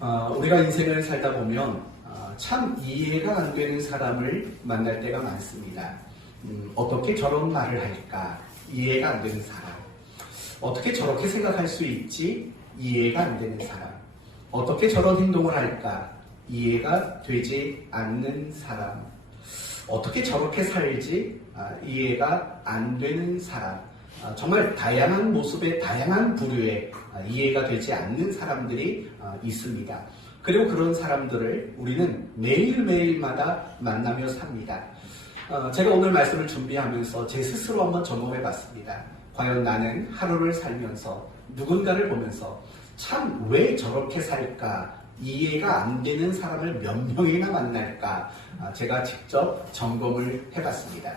우리가 인생을 살다 보면 참 이해가 안 되는 사람을 만날 때가 많습니다. 어떻게 저런 말을 할까? 이해가 안 되는 사람. 어떻게 저렇게 생각할 수 있지? 이해가 안 되는 사람. 어떻게 저런 행동을 할까? 이해가 되지 않는 사람. 어떻게 저렇게 살지? 이해가 안 되는 사람. 정말 다양한 모습의 다양한 부류의 이해가 되지 않는 사람들이 있습니다. 그리고 그런 사람들을 우리는 매일매일마다 만나며 삽니다. 제가 오늘 말씀을 준비하면서 제 스스로 한번 점검해 봤습니다. 과연 나는 하루를 살면서 누군가를 보면서 참 왜 저렇게 살까? 이해가 안 되는 사람을 몇 명이나 만날까? 제가 직접 점검을 해봤습니다.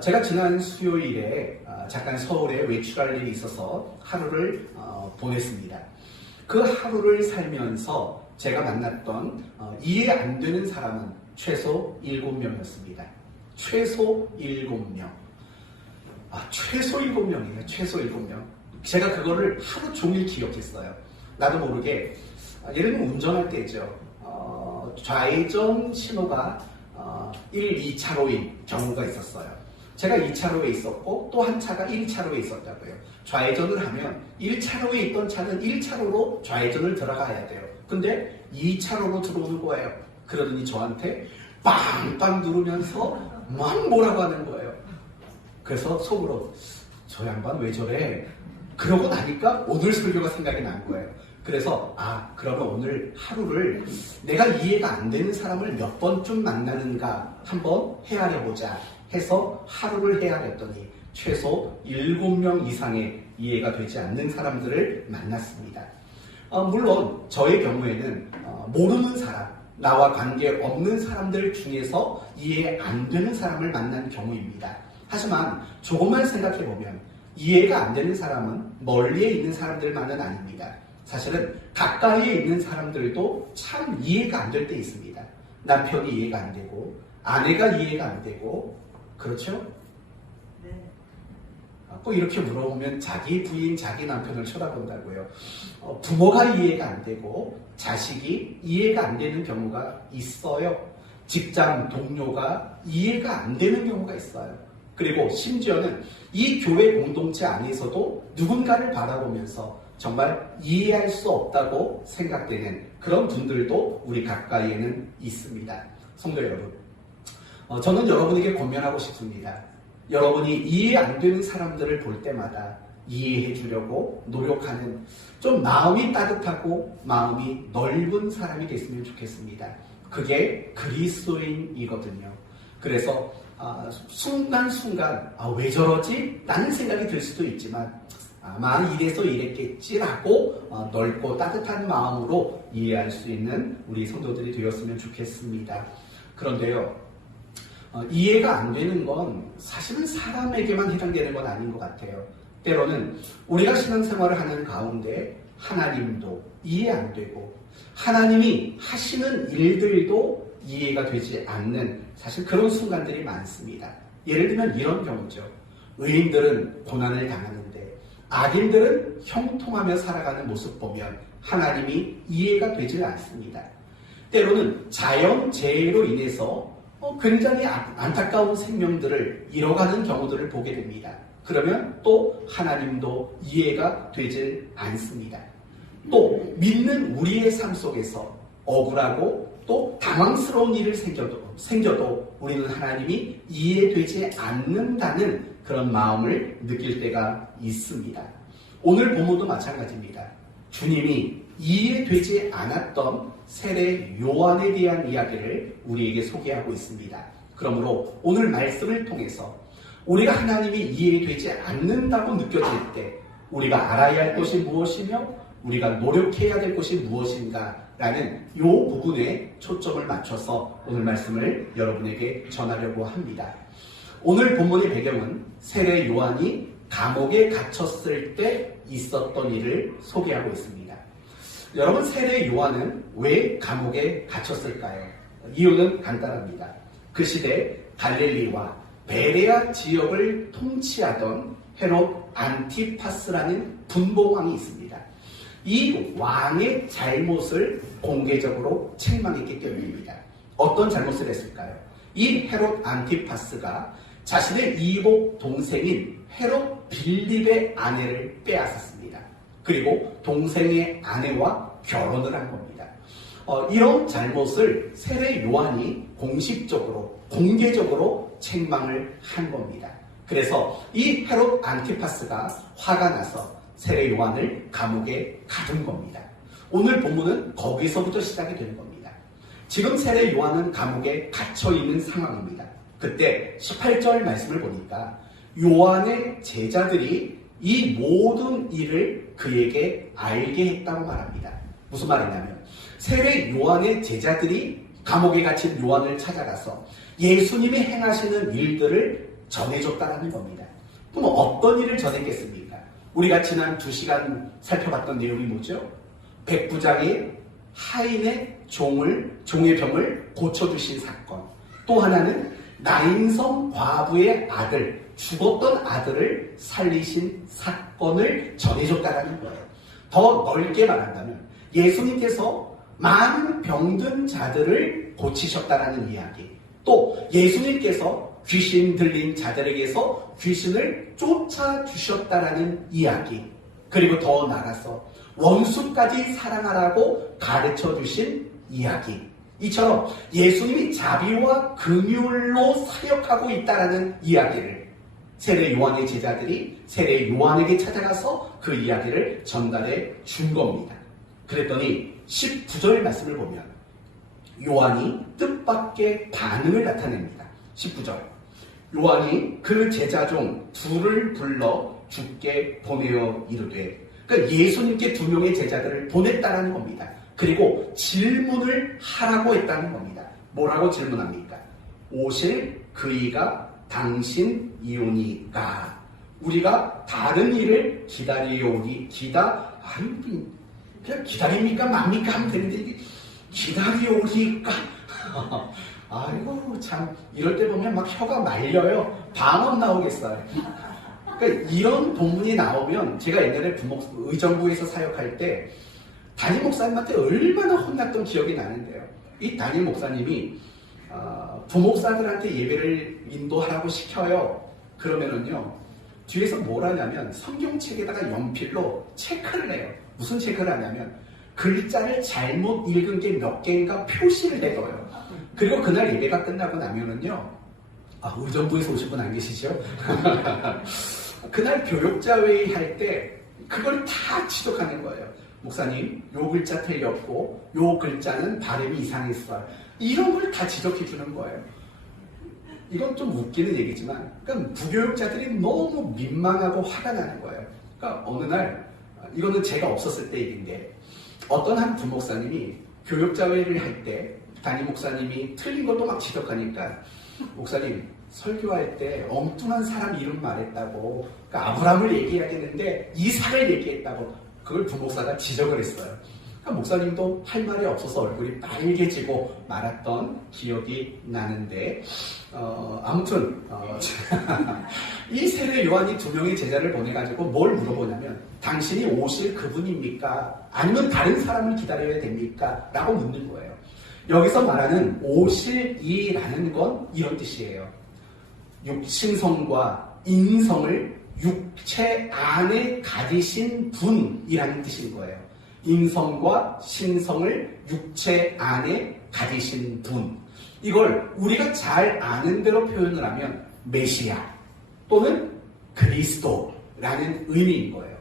제가 지난 수요일에 잠깐 서울에 외출할 일이 있어서 하루를 보냈습니다. 그 하루를 살면서 제가 만났던 이해 안 되는 사람은 최소 7명이었습니다. 최소 7명. 최소 7명이에요. 최소 7명. 제가 그거를 하루 종일 기억했어요. 나도 모르게 예를 들면 운전할 때죠. 좌회전 신호가 1, 2차로인 경우가 있었어요. 제가 2차로에 있었고 또 한 차가 1차로에 있었다고요. 좌회전을 하면 1차로에 있던 차는 1차로로 좌회전을 들어가야 돼요. 근데 2차로로 들어오는 거예요. 그러더니 저한테 빵빵 누르면서 막 뭐라고 하는 거예요. 그래서 속으로 저 양반 왜 저래? 그러고 나니까 오늘 설교가 생각이 난 거예요. 그래서 그러면 오늘 하루를 내가 이해가 안 되는 사람을 몇 번쯤 만나는가 한번 헤아려보자 해서 하루를 헤아렸더니 최소 7명 이상의 이해가 되지 않는 사람들을 만났습니다. 물론 저의 경우에는 모르는 사람, 나와 관계없는 사람들 중에서 이해 안 되는 사람을 만난 경우입니다. 하지만 조금만 생각해보면 이해가 안 되는 사람은 멀리에 있는 사람들만은 아닙니다. 사실은 가까이에 있는 사람들도 참 이해가 안 될 때 있습니다. 남편이 이해가 안 되고 아내가 이해가 안 되고 그렇죠? 네. 꼭 이렇게 물어보면 자기 부인, 자기 남편을 쳐다본다고요. 부모가 이해가 안 되고 자식이 이해가 안 되는 경우가 있어요. 직장 동료가 이해가 안 되는 경우가 있어요. 그리고 심지어는 이 교회 공동체 안에서도 누군가를 바라보면서 정말 이해할 수 없다고 생각되는 그런 분들도 우리 가까이에는 있습니다. 성도 여러분, 저는 여러분에게 권면하고 싶습니다. 여러분이 이해 안 되는 사람들을 볼 때마다 이해해 주려고 노력하는 좀 마음이 따뜻하고 마음이 넓은 사람이 됐으면 좋겠습니다. 그게 그리스도인이거든요. 그래서 순간순간 왜 저러지? 라는 생각이 들 수도 있지만 아마 이래서 이랬겠지라고 넓고 따뜻한 마음으로 이해할 수 있는 우리 성도들이 되었으면 좋겠습니다. 그런데요, 이해가 안 되는 건 사실은 사람에게만 해당되는 건 아닌 것 같아요. 때로는 우리가 신앙생활을 하는 가운데 하나님도 이해 안 되고 하나님이 하시는 일들도 이해가 되지 않는 사실 그런 순간들이 많습니다. 예를 들면 이런 경우죠. 의인들은 고난을 당하는데 악인들은 형통하며 살아가는 모습 보면 하나님이 이해가 되질 않습니다. 때로는 자연재해로 인해서 굉장히 안타까운 생명들을 잃어가는 경우들을 보게 됩니다. 그러면 또 하나님도 이해가 되질 않습니다. 또 믿는 우리의 삶 속에서 억울하고 또 당황스러운 일을 생겨도 우리는 하나님이 이해되지 않는다는 그런 마음을 느낄 때가 있습니다. 오늘 본문도 마찬가지입니다. 주님이 이해되지 않았던 세례 요한에 대한 이야기를 우리에게 소개하고 있습니다. 그러므로 오늘 말씀을 통해서 우리가 하나님이 이해되지 않는다고 느껴질 때 우리가 알아야 할 것이 무엇이며 우리가 노력해야 될 것이 무엇인가 라는 이 부분에 초점을 맞춰서 오늘 말씀을 여러분에게 전하려고 합니다. 오늘 본문의 배경은 세례 요한이 감옥에 갇혔을 때 있었던 일을 소개하고 있습니다. 여러분, 세례 요한은 왜 감옥에 갇혔을까요? 이유는 간단합니다. 그 시대 갈릴리와 베레아 지역을 통치하던 헤롯 안티파스라는 분봉왕이 있습니다. 이 왕의 잘못을 공개적으로 책망했기 때문입니다. 어떤 잘못을 했을까요? 이 헤롯 안티파스가 자신의 이복 동생인 헤롯 빌립의 아내를 빼앗았습니다. 그리고 동생의 아내와 결혼을 한 겁니다. 이런 잘못을 세례 요한이 공식적으로 공개적으로 책망을 한 겁니다. 그래서 이 헤롯 안티파스가 화가 나서 세례 요한을 감옥에 가둔 겁니다. 오늘 본문은 거기서부터 시작이 되는 겁니다. 지금 세례 요한은 감옥에 갇혀 있는 상황입니다. 그때 18절 말씀을 보니까 요한의 제자들이 이 모든 일을 그에게 알게 했다고 말합니다. 무슨 말이냐면 세례 요한의 제자들이 감옥에 갇힌 요한을 찾아가서 예수님이 행하시는 일들을 전해줬다는 겁니다. 그럼 어떤 일을 전했겠습니까? 우리가 지난 2시간 살펴봤던 내용이 뭐죠? 백부장이 하인의 종의 병을 고쳐주신 사건. 또 하나는 나인성 과부의 아들, 죽었던 아들을 살리신 사건을 전해줬다는 거예요. 더 넓게 말한다면 예수님께서 많은 병든 자들을 고치셨다는 이야기. 또 예수님께서 귀신 들린 자들에게서 귀신을 쫓아주셨다라는 이야기. 그리고 더 나아가서 원수까지 사랑하라고 가르쳐 주신 이야기. 이처럼 예수님이 자비와 긍휼로 사역하고 있다라는 이야기를 세례 요한의 제자들이 세례 요한에게 찾아가서 그 이야기를 전달해 준 겁니다. 그랬더니 19절 말씀을 보면 요한이 뜻밖의 반응을 나타냅니다. 19절. 요한이 그 제자 중 둘을 불러 주께 보내어 이르되, 그러니까 예수님께 2명의 제자들을 보냈다는 겁니다. 그리고 질문을 하라고 했다는 겁니다. 뭐라고 질문합니까? 오실 그이가 당신이오니까. 우리가 다른 일을 기다리오니 그냥 기다립니까 맙니까 하면 되는데 이게 기다리오니까. 아이고 참 이럴 때 보면 막 혀가 말려요. 방언 나오겠어요. 그러니까 이런 본문이 나오면 제가 옛날에 의정부에서 사역할 때 담임 목사님한테 얼마나 혼났던 기억이 나는데요. 이 담임 목사님이 부목사들한테 예배를 인도하라고 시켜요. 그러면은요 뒤에서 뭘 하냐면 성경책에다가 연필로 체크를 해요. 무슨 체크를 하냐면 글자를 잘못 읽은 게 몇 개인가 표시를 해둬요. 그리고 그날 예배가 끝나고 나면은요 의정부에서 오신 분 안 계시죠? 그날 교역자 회의 할 때 그걸 다 지적하는 거예요. 목사님, 요 글자 틀렸고 요 글자는 발음이 이상했어요. 이런 걸 다 지적해 주는 거예요. 이건 좀 웃기는 얘기지만 그러니까 부교육자들이 너무 민망하고 화가 나는 거예요. 그러니까 어느 날 이거는 제가 없었을 때 얘기인데 어떤 한 부목사님이 교육자 회의를 할 때 담임 목사님이 틀린 것도 막 지적하니까 목사님 설교할 때 엉뚱한 사람 이름 말했다고 그러니까 아브라함을 얘기해야겠는데 이삭을 얘기했다고 그걸 부목사가 지적을 했어요. 그러니까 목사님도 할 말이 없어서 얼굴이 빨개지고 말았던 기억이 나는데 아무튼 이 세례 요한이 2명의 제자를 보내가지고 뭘 물어보냐면 당신이 오실 그분입니까? 아니면 다른 사람을 기다려야 됩니까? 라고 묻는 거예요. 여기서 말하는 오실 이라는 건 이런 뜻이에요. 신성과 인성을 육체 안에 가지신 분이라는 뜻인 거예요. 인성과 신성을 육체 안에 가지신 분. 이걸 우리가 잘 아는 대로 표현을 하면 메시아 또는 그리스도라는 의미인 거예요.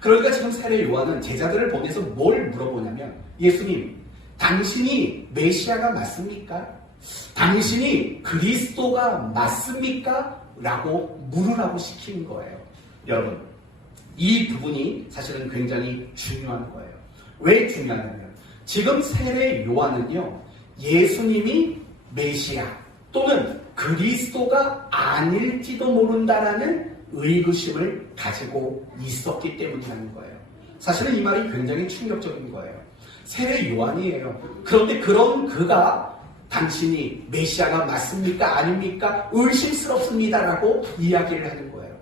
그러니까 지금 세례 요한은 제자들을 보내서 뭘 물어보냐면 예수님, 당신이 메시아가 맞습니까? 당신이 그리스도가 맞습니까? 라고 물으라고 시킨 거예요. 여러분, 이 부분이 사실은 굉장히 중요한 거예요. 왜 중요하냐면 지금 세례 요한은요 예수님이 메시아 또는 그리스도가 아닐지도 모른다라는 의구심을 가지고 있었기 때문이라는 거예요. 사실은 이 말이 굉장히 충격적인 거예요. 세례 요한이에요. 그런데 그런 그가 당신이 메시아가 맞습니까? 아닙니까? 의심스럽습니다라고 이야기를 하는 거예요.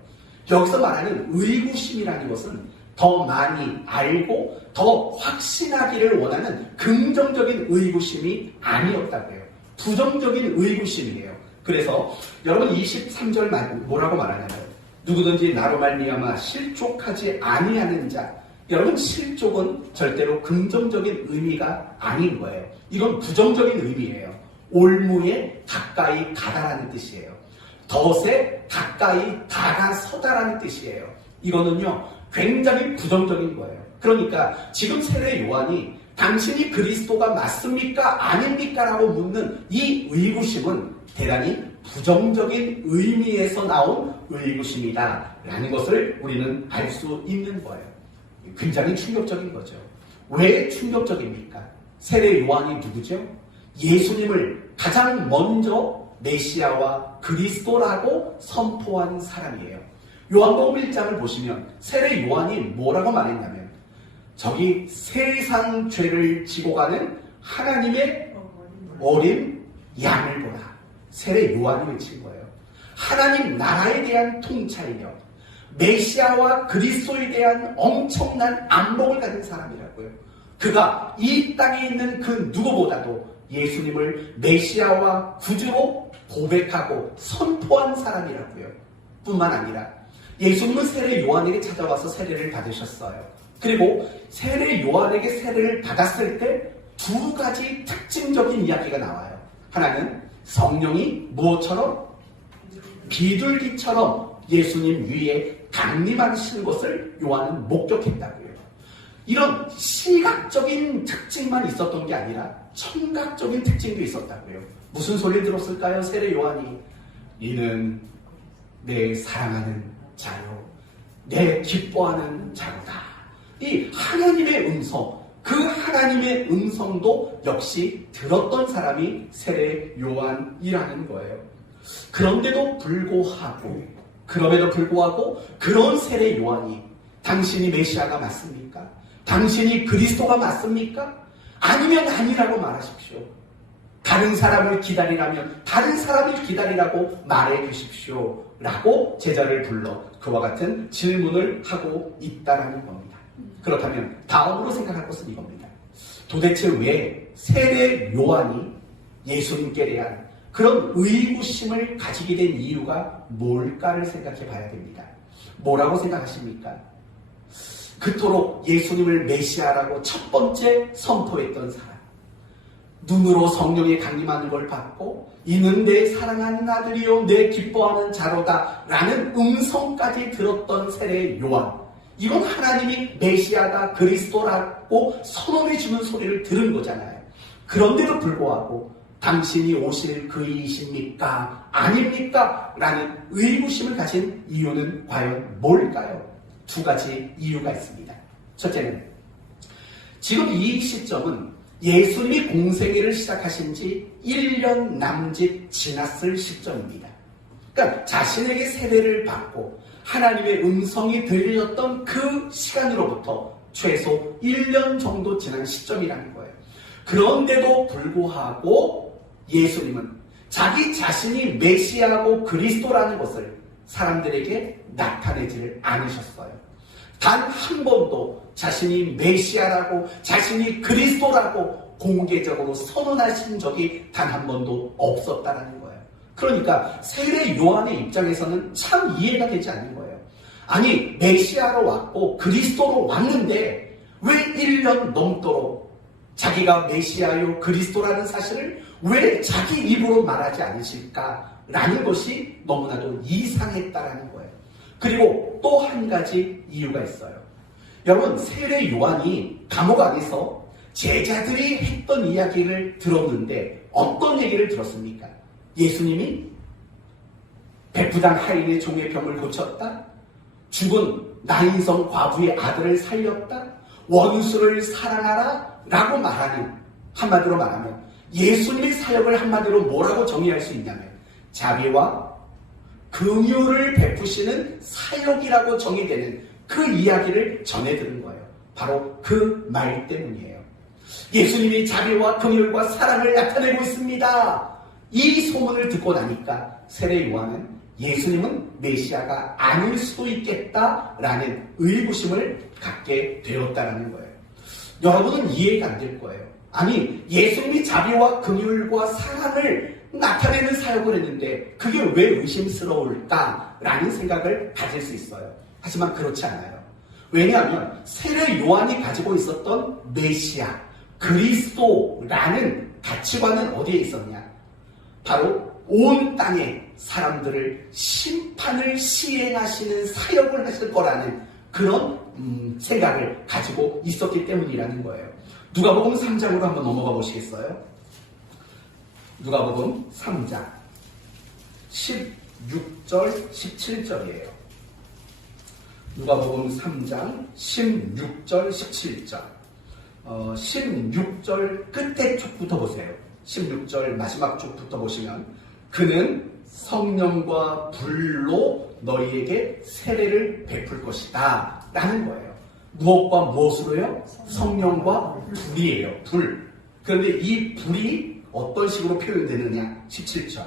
여기서 말하는 의구심이라는 것은 더 많이 알고 더 확신하기를 원하는 긍정적인 의구심이 아니었다고요. 부정적인 의구심이에요. 그래서 여러분 23절 뭐라고 말하냐면 누구든지 나로 말미암아 실족하지 아니하는 자. 여러분 실족은 절대로 긍정적인 의미가 아닌 거예요. 이건 부정적인 의미예요. 올무에 가까이 가다라는 뜻이에요. 덫에 가까이 다가서다라는 뜻이에요. 이거는요 굉장히 부정적인 거예요. 그러니까 지금 세례 요한이 당신이 그리스도가 맞습니까? 아닙니까? 라고 묻는 이 의구심은 대단히 부정적인 의미에서 나온 의구심이다 라는 것을 우리는 알 수 있는 거예요. 굉장히 충격적인 거죠. 왜 충격적입니까? 세례 요한이 누구죠? 예수님을 가장 먼저 메시아와 그리스도라고 선포한 사람이에요. 요한복음 1장을 보시면 세례 요한이 뭐라고 말했냐면 저기 세상 죄를 지고 가는 하나님의 어린 양을 보라. 세례 요한이 외친 거예요. 하나님 나라에 대한 통찰력, 메시아와 그리스도에 대한 엄청난 안목을 가진 사람이라고요. 그가 이 땅에 있는 그 누구보다도 예수님을 메시아와 구주로 고백하고 선포한 사람이라고요. 뿐만 아니라 예수님은 세례 요한에게 찾아와서 세례를 받으셨어요. 그리고 세례 요한에게 세례를 받았을 때 두 가지 특징적인 이야기가 나와요. 하나는 성령이 무엇처럼? 비둘기처럼 예수님 위에 강림하시는 것을 요한은 목격했다고요. 이런 시각적인 특징만 있었던 게 아니라 청각적인 특징도 있었다고요. 무슨 소리를 들었을까요? 세례 요한이 이는 내 사랑하는 자요 내 기뻐하는 자로다. 이 하나님의 음성, 그 하나님의 음성도 역시 들었던 사람이 세례 요한이라는 거예요. 그럼에도 불구하고 그런 세례 요한이 당신이 메시아가 맞습니까? 당신이 그리스도가 맞습니까? 아니면 아니라고 말하십시오. 다른 사람을 기다리라면 다른 사람을 기다리라고 말해 주십시오. 라고 제자를 불러 그와 같은 질문을 하고 있다라는 겁니다. 그렇다면 다음으로 생각할 것은 이겁니다. 도대체 왜 세례 요한이 예수님께 대한 그런 의구심을 가지게 된 이유가 뭘까를 생각해 봐야 됩니다. 뭐라고 생각하십니까? 그토록 예수님을 메시아라고 첫 번째 선포했던 사람, 눈으로 성령이 강림하는 걸 받고 이는 내 사랑하는 아들이요 내 기뻐하는 자로다 라는 음성까지 들었던 세례 요한, 이건 하나님이 메시아다 그리스도라고 선언해 주는 소리를 들은 거잖아요. 그런데도 불구하고 당신이 오실 그이십니까? 아닙니까? 라는 의구심을 가진 이유는 과연 뭘까요? 두 가지 이유가 있습니다. 첫째는 지금 이 시점은 예수님이 공생애를 시작하신 지 1년 남짓 지났을 시점입니다. 그러니까 자신에게 세례를 받고 하나님의 음성이 들렸던 그 시간으로부터 최소 1년 정도 지난 시점이라는 거예요. 그런데도 불구하고 예수님은 자기 자신이 메시아고 그리스도라는 것을 사람들에게 나타내지를 않으셨어요. 단 한 번도 자신이 메시아라고 자신이 그리스도라고 공개적으로 선언하신 적이 단 한 번도 없었다는 거예요. 그러니까 세례 요한의 입장에서는 참 이해가 되지 않는 거예요. 아니 메시아로 왔고 그리스도로 왔는데 왜 1년 넘도록 자기가 메시아요 그리스도라는 사실을 왜 자기 입으로 말하지 않으실까라는 것이 너무나도 이상했다라는 거예요. 그리고 또 한 가지 이유가 있어요. 여러분 세례 요한이 감옥 안에서 제자들이 했던 이야기를 들었는데 어떤 얘기를 들었습니까? 예수님이 백부장 하인의 종의 병을 고쳤다. 죽은 나인성 과부의 아들을 살렸다. 원수를 사랑하라 라고 말하는, 한마디로 말하면 예수님의 사역을 한마디로 뭐라고 정의할 수 있냐면 자비와 긍휼을 베푸시는 사역이라고 정의되는 그 이야기를 전해 들은 거예요. 바로 그 말 때문이에요. 예수님이 자비와 긍휼과 사랑을 나타내고 있습니다. 이 소문을 듣고 나니까 세례 요한은 예수님은 메시아가 아닐 수도 있겠다라는 의구심을 갖게 되었다라는 거예요. 여러분은 이해가 안 될 거예요. 아니, 예수님이 자비와 긍휼과 사랑을 나타내는 사역을 했는데 그게 왜 의심스러울까라는 생각을 가질 수 있어요. 하지만 그렇지 않아요. 왜냐하면 세례 요한이 가지고 있었던 메시아, 그리스도라는 가치관은 어디에 있었냐? 바로 온 땅의 사람들을 심판을 시행하시는 사역을 하실 거라는 그런 생각을 가지고 있었기 때문이라는 거예요. 누가복음 3장으로 한번 넘어가 보시겠어요? 누가복음 3장 16절 17절이에요. 누가복음 3장 16절 17절 16절 끝에 쪽부터 보세요. 16절 마지막 쪽부터 보시면 그는 성령과 불로 너희에게 세례를 베풀 것이다 라는 거예요. 무엇과 무엇으로요? 성령과 불이에요. 불. 그런데 이 불이 어떤 식으로 표현되느냐? 17절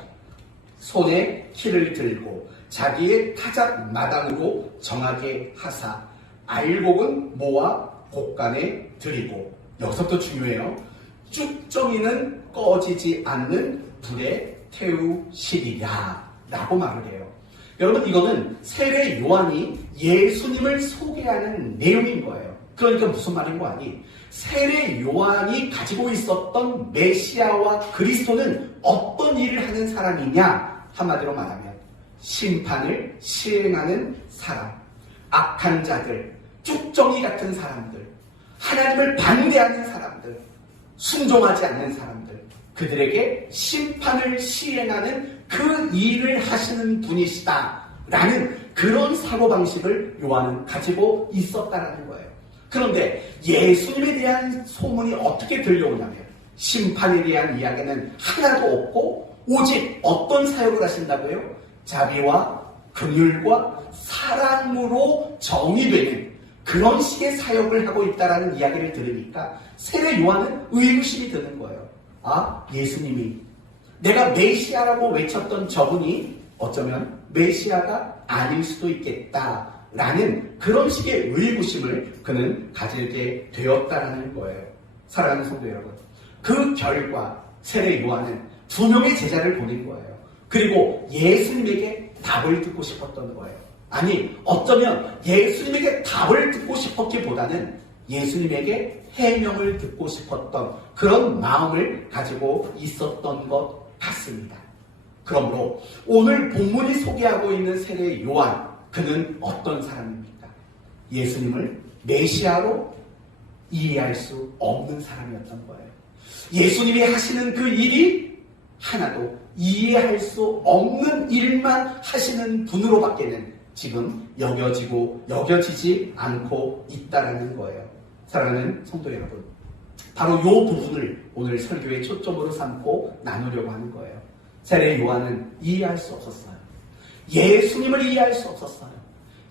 손에 키를 들고 자기의 타작 마당으로 정하게 하사 알곡은 모아 곳간에 들이고, 여기서부터 중요해요. 쭉정이는 꺼지지 않는 불에 태우시리라 라고 말을 해요. 여러분, 이거는 세례 요한이 예수님을 소개하는 내용인 거예요. 그러니까 무슨 말인 거 아니? 세례 요한이 가지고 있었던 메시아와 그리스도는 어떤 일을 하는 사람이냐? 한마디로 말하면 심판을 시행하는 사람, 악한 자들, 쭉정이 같은 사람들, 하나님을 반대하는 사람들, 순종하지 않는 사람들, 그들에게 심판을 시행하는 그 일을 하시는 분이시다라는 그런 사고방식을 요한은 가지고 있었다라는 거예요. 그런데 예수님에 대한 소문이 어떻게 들려오냐면 심판에 대한 이야기는 하나도 없고 오직 어떤 사역을 하신다고요? 자비와 긍휼과 사랑으로 정의되는 그런 식의 사역을 하고 있다라는 이야기를 들으니까 세례 요한은 의구심이 드는 거예요. 아, 예수님이 내가 메시아라고 외쳤던 저분이 어쩌면 메시아가 아닐 수도 있겠다라는 그런 식의 의구심을 그는 가지게 되었다라는 거예요. 사랑하는 성도 여러분, 그 결과 세례 요한은 2명의 제자를 보낸 거예요. 그리고 예수님에게 답을 듣고 싶었던 거예요. 아니, 어쩌면 예수님에게 답을 듣고 싶었기보다는 예수님에게 해명을 듣고 싶었던 그런 마음을 가지고 있었던 것 같습니다. 그러므로 오늘 본문이 소개하고 있는 세례 요한, 그는 어떤 사람입니까? 예수님을 메시아로 이해할 수 없는 사람이었던 거예요. 예수님이 하시는 그 일이 하나도 이해할 수 없는 일만 하시는 분으로밖에는 지금 여겨지지 않고 있다라는 거예요. 사랑하는 성도 여러분, 바로 이 부분을 오늘 설교의 초점으로 삼고 나누려고 하는 거예요. 세례 요한은 이해할 수 없었어요. 예수님을 이해할 수 없었어요.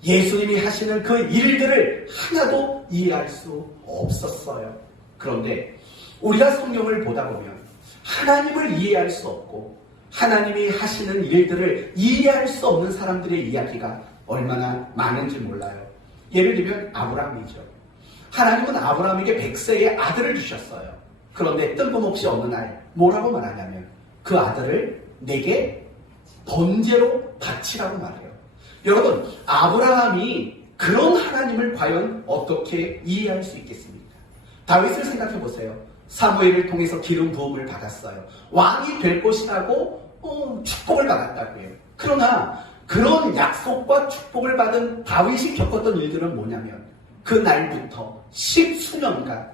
예수님이 하시는 그 일들을 하나도 이해할 수 없었어요. 그런데 우리가 성경을 보다 보면 하나님을 이해할 수 없고 하나님이 하시는 일들을 이해할 수 없는 사람들의 이야기가 얼마나 많은지 몰라요. 예를 들면 아브라함이죠. 하나님은 아브라함에게 100세의 아들을 주셨어요. 그런데 뜬금없이 어느 날 뭐라고 말하냐면 그 아들을 내게 번제로 바치라고 말해요. 여러분, 아브라함이 그런 하나님을 과연 어떻게 이해할 수 있겠습니까? 다윗을 생각해 보세요. 사무엘을 통해서 기름 부음을 받았어요. 왕이 될 것이라고 축복을 받았다고요. 그러나 그런 약속과 축복을 받은 다윗이 겪었던 일들은 뭐냐면 그 날부터 10수년간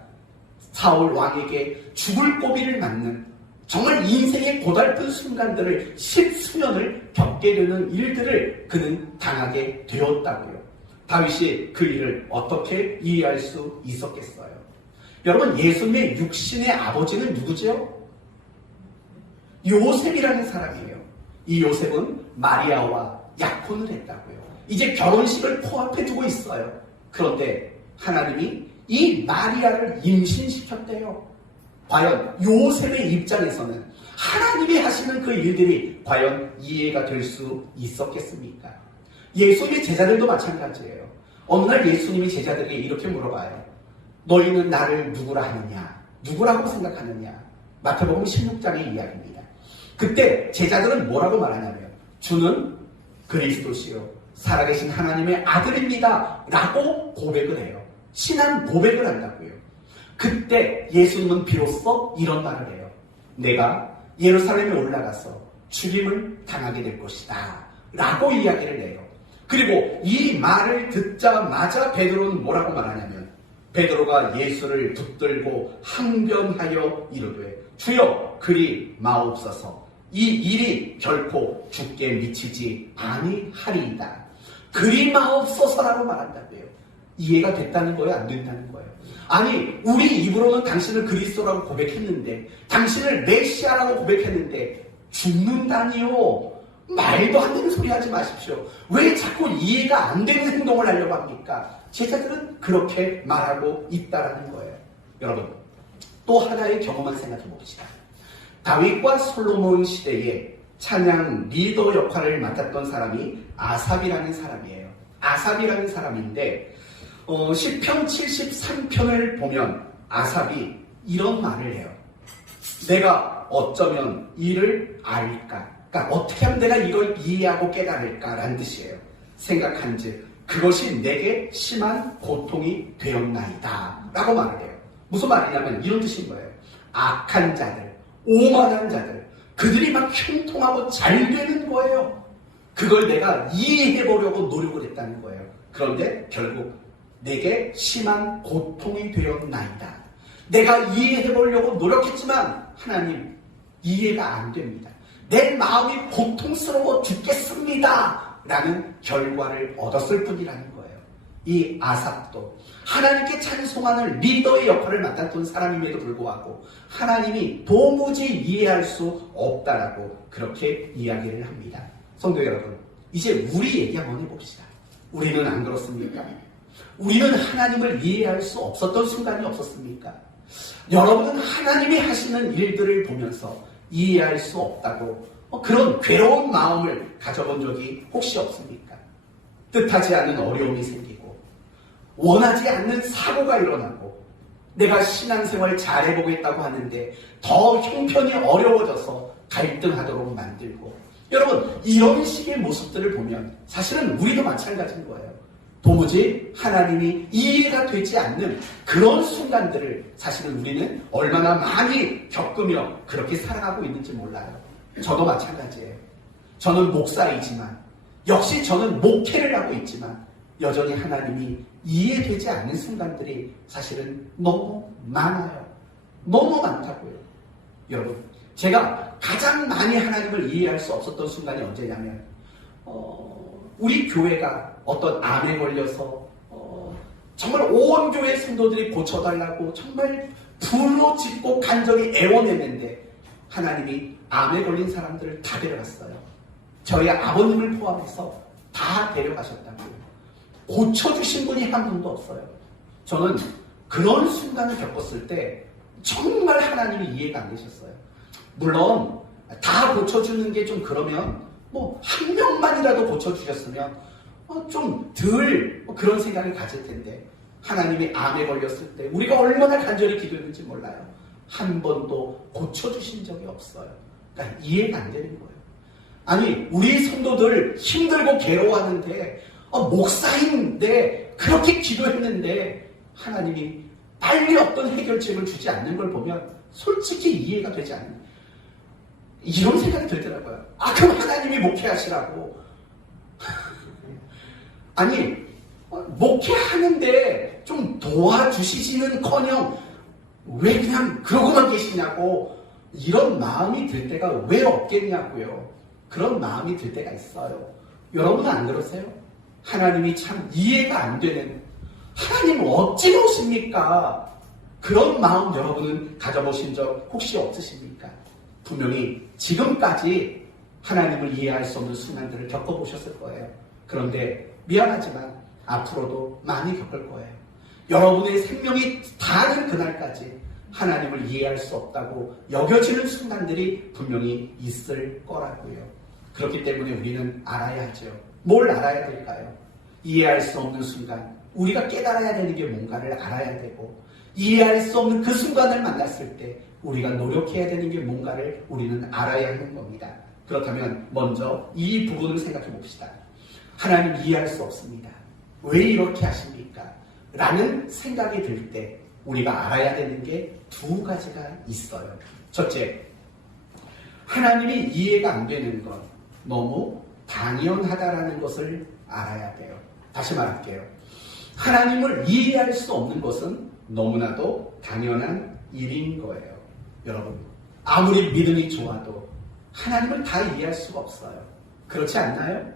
사울 왕에게 죽을 고비를 맞는 정말 인생의 고달픈 순간들을 10수년을 겪게 되는 일들을 그는 당하게 되었다고요. 다윗이 그 일을 어떻게 이해할 수 있었겠어요? 여러분, 예수님의 육신의 아버지는 누구죠? 요셉이라는 사람이에요. 이 요셉은 마리아와 약혼을 했다고요. 이제 결혼식을 코앞에 두고 있어요. 그런데 하나님이 이 마리아를 임신시켰대요. 과연 요셉의 입장에서는 하나님이 하시는 그 일들이 과연 이해가 될 수 있었겠습니까? 예수님의 제자들도 마찬가지예요. 어느 날 예수님이 제자들에게 이렇게 물어봐요. 너희는 나를 누구라 하느냐? 누구라고 생각하느냐? 마태복음 16장의 이야기입니다. 그때 제자들은 뭐라고 말하냐면 주는 그리스도시요 살아계신 하나님의 아들입니다 라고 고백을 해요. 신앙 고백을 한다고요. 그때 예수님은 비로소 이런 말을 해요. 내가 예루살렘에 올라가서 죽임을 당하게 될 것이다 라고 이야기를 해요. 그리고 이 말을 듣자마자 베드로는 뭐라고 말하냐면 베드로가 예수를 붙들고 항변하여 이르되 주여 그리 마옵소서 이 일이 결코 죽게 미치지 아니하리이다. 그리 마옵소서라고 말한다고요. 이해가 됐다는 거예요? 안 된다는 거예요? 아니 우리 입으로는 당신을 그리스도라고 고백했는데 당신을 메시아라고 고백했는데 죽는다니요. 말도 안 되는 소리 하지 마십시오. 왜 자꾸 이해가 안 되는 행동을 하려고 합니까? 제자들은 그렇게 말하고 있다라는 거예요. 여러분 또 하나의 경험을 생각해 봅시다. 다윗과 솔로몬 시대에 찬양 리더 역할을 맡았던 사람이 아삽이라는 사람이에요. 아삽이라는 사람인데 시편 73편을 보면 아삽이 이런 말을 해요. 내가 어쩌면 이를 알까? 그러니까 어떻게 하면 내가 이걸 이해하고 깨달을까라는 뜻이에요. 생각한즉 그것이 내게 심한 고통이 되었나이다 라고 말을 해요. 무슨 말이냐면 이런 뜻인 거예요. 악한 자들, 오만한 자들, 그들이 막 형통하고 잘 되는 거예요. 그걸 내가 이해해보려고 노력을 했다는 거예요. 그런데 결국 내게 심한 고통이 되었나이다. 내가 이해해보려고 노력했지만 하나님 이해가 안 됩니다. 내 마음이 고통스러워 죽겠습니다 라는 결과를 얻었을 뿐이라는 거예요. 이 아삽도 하나님께 찬송하는 리더의 역할을 맡았던 사람임에도 불구하고 하나님이 도무지 이해할 수 없다라고 그렇게 이야기를 합니다. 성도 여러분, 이제 우리 얘기 한번 해봅시다. 우리는 안 그렇습니까? 우리는 하나님을 이해할 수 없었던 순간이 없었습니까? 여러분은 하나님이 하시는 일들을 보면서 이해할 수 없다고 그런 괴로운 마음을 가져본 적이 혹시 없습니까? 뜻하지 않는 어려움이 생기고 원하지 않는 사고가 일어나고 내가 신앙생활 잘해보겠다고 하는데 더 형편이 어려워져서 갈등하도록 만들고 여러분 이런 식의 모습들을 보면 사실은 우리도 마찬가지인 거예요. 도무지 하나님이 이해가 되지 않는 그런 순간들을 사실은 우리는 얼마나 많이 겪으며 그렇게 살아가고 있는지 몰라요. 저도 마찬가지예요. 저는 목사이지만 역시 저는 목회를 하고 있지만 여전히 하나님이 이해되지 않는 순간들이 사실은 너무 많아요. 너무 많다고요. 여러분 제가 가장 많이 하나님을 이해할 수 없었던 순간이 언제냐면 우리 교회가 어떤 암에 걸려서 정말 온 교회 성도들이 고쳐달라고 정말 불로 짓고 간절히 애원했는데 하나님이 암에 걸린 사람들을 다 데려갔어요. 저희 아버님을 포함해서 다 데려가셨다고요. 고쳐주신 분이 한 분도 없어요. 저는 그런 순간을 겪었을 때 정말 하나님이 이해가 안 되셨어요. 물론 다 고쳐주는 게 좀 그러면 뭐 한 명만이라도 고쳐주셨으면 좀 덜 그런 생각을 가질 텐데 하나님이 암에 걸렸을 때 우리가 얼마나 간절히 기도했는지 몰라요. 한 번도 고쳐주신 적이 없어요. 그러니까 이해가 안 되는 거예요. 아니 우리 성도들 힘들고 괴로워하는데 목사인데 그렇게 기도했는데 하나님이 빨리 어떤 해결책을 주지 않는 걸 보면 솔직히 이해가 되지 않는 이런 생각이 들더라고요. 그럼 하나님이 목회하시라고. 아니 목회하는데 좀 도와주시지는커녕 왜 그냥 그러고만 계시냐고 이런 마음이 들 때가 왜 없겠냐고요. 그런 마음이 들 때가 있어요. 여러분은 안 그러세요? 하나님이 참 이해가 안 되는 하나님 어찌 오십니까? 그런 마음 여러분은 가져보신 적 혹시 없으십니까? 분명히 지금까지 하나님을 이해할 수 없는 순간들을 겪어보셨을 거예요. 그런데 미안하지만 앞으로도 많이 겪을 거예요. 여러분의 생명이 다하는 그날까지 하나님을 이해할 수 없다고 여겨지는 순간들이 분명히 있을 거라고요. 그렇기 때문에 우리는 알아야 하죠. 뭘 알아야 될까요? 이해할 수 없는 순간, 우리가 깨달아야 되는 게 뭔가를 알아야 되고, 이해할 수 없는 그 순간을 만났을 때 우리가 노력해야 되는 게 뭔가를 우리는 알아야 하는 겁니다. 그렇다면 먼저 이 부분을 생각해 봅시다. 하나님 이해할 수 없습니다. 왜 이렇게 하십니까? 라는 생각이 들 때 우리가 알아야 되는 게 두 가지가 있어요. 첫째, 하나님이 이해가 안 되는 건 너무 당연하다라는 것을 알아야 돼요. 다시 말할게요. 하나님을 이해할 수 없는 것은 너무나도 당연한 일인 거예요. 여러분, 아무리 믿음이 좋아도 하나님을 다 이해할 수가 없어요. 그렇지 않나요?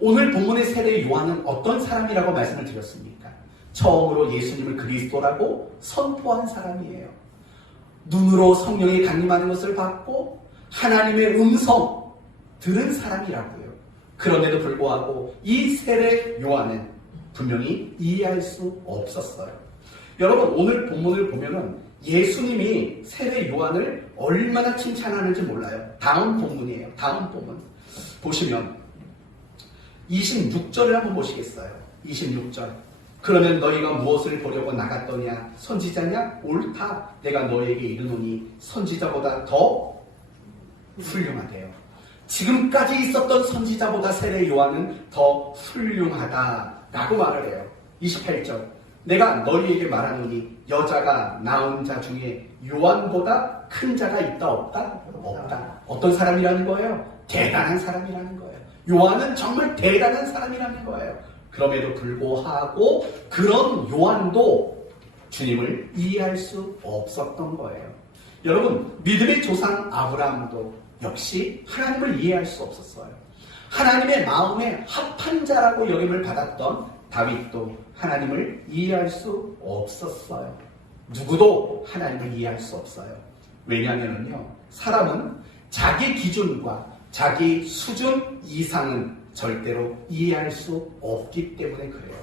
오늘 본문의 세례 요한은 어떤 사람이라고 말씀을 드렸습니까? 처음으로 예수님을 그리스도라고 선포한 사람이에요. 눈으로 성령이 강림하는 것을 봤고 하나님의 음성 들은 사람이라고요. 그런데도 불구하고 이 세례 요한은 분명히 이해할 수 없었어요. 여러분, 오늘 본문을 보면은 예수님이 세례 요한을 얼마나 칭찬하는지 몰라요. 다음 본문이에요. 다음 본문 보시면 26절을 한번 보시겠어요. 26절. 그러면 너희가 무엇을 보려고 나갔더냐? 선지자냐? 옳다. 내가 너희에게 이르노니 선지자보다 더 훌륭하대요. 지금까지 있었던 선지자보다 세례 요한은 더 훌륭하다라고 말을 해요. 28절. 내가 너희에게 말하노니 여자가 낳은 자 중에 요한보다 큰 자가 있다 없다? 없다. 어떤 사람이라는 거예요? 대단한 사람이라는 거예요. 요한은 정말 대단한 사람이라는 거예요. 그럼에도 불구하고 그런 요한도 주님을 이해할 수 없었던 거예요. 여러분, 믿음의 조상 아브라함도 역시 하나님을 이해할 수 없었어요. 하나님의 마음에 합한 자라고 여김을 받았던 다윗도 하나님을 이해할 수 없었어요. 누구도 하나님을 이해할 수 없어요. 왜냐하면요, 사람은 자기 기준과 자기 수준 이상은 절대로 이해할 수 없기 때문에 그래요.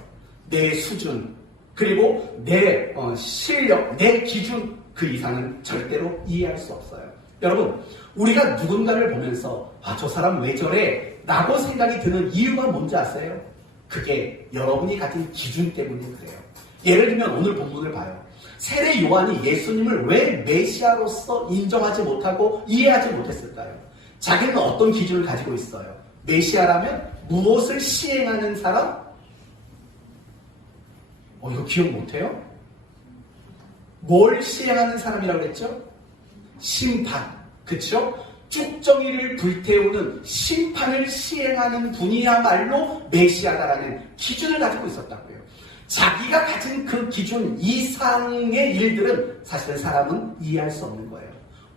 내 수준, 그리고 내 실력, 내 기준 그 이상은 절대로 이해할 수 없어요. 여러분, 우리가 누군가를 보면서 저 사람 왜 저래? 라고 생각이 드는 이유가 뭔지 아세요? 그게 여러분이 가진 기준 때문에 그래요. 예를 들면 오늘 본문을 봐요. 세례 요한이 예수님을 왜 메시아로서 인정하지 못하고 이해하지 못했을까요? 자기는 어떤 기준을 가지고 있어요? 메시아라면 무엇을 시행하는 사람? 이거 기억 못해요? 뭘 시행하는 사람이라고 그랬죠? 심판. 그쵸? 쭉정이를 불태우는 심판을 시행하는 분이야말로 메시아다라는 기준을 가지고 있었다고요. 자기가 가진 그 기준 이상의 일들은 사실은 사람은 이해할 수 없는 거예요.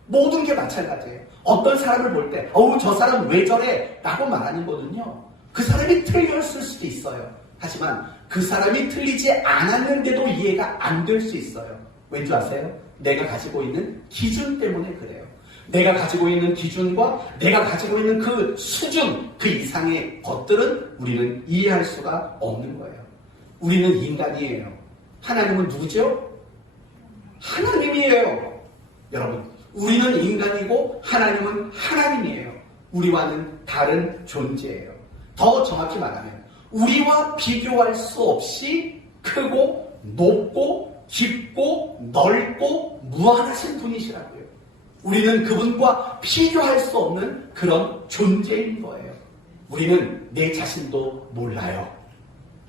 모든 게 마찬가지예요. 어떤 사람을 볼 때 저 사람 왜 저래? 라고 말하는 거는요, 그 사람이 틀렸을 수도 있어요. 하지만 그 사람이 틀리지 않았는데도 이해가 안 될 수 있어요. 왠지 아세요? 내가 가지고 있는 기준 때문에 그래요. 내가 가지고 있는 기준과 내가 가지고 있는 그 수준, 그 이상의 것들은 우리는 이해할 수가 없는 거예요. 우리는 인간이에요. 하나님은 누구죠? 하나님이에요. 여러분, 우리는 인간이고 하나님은 하나님이에요. 우리와는 다른 존재예요. 더 정확히 말하면 우리와 비교할 수 없이 크고 높고 깊고 넓고 무한하신 분이시라고요. 우리는 그분과 비교할 수 없는 그런 존재인 거예요. 우리는 내 자신도 몰라요.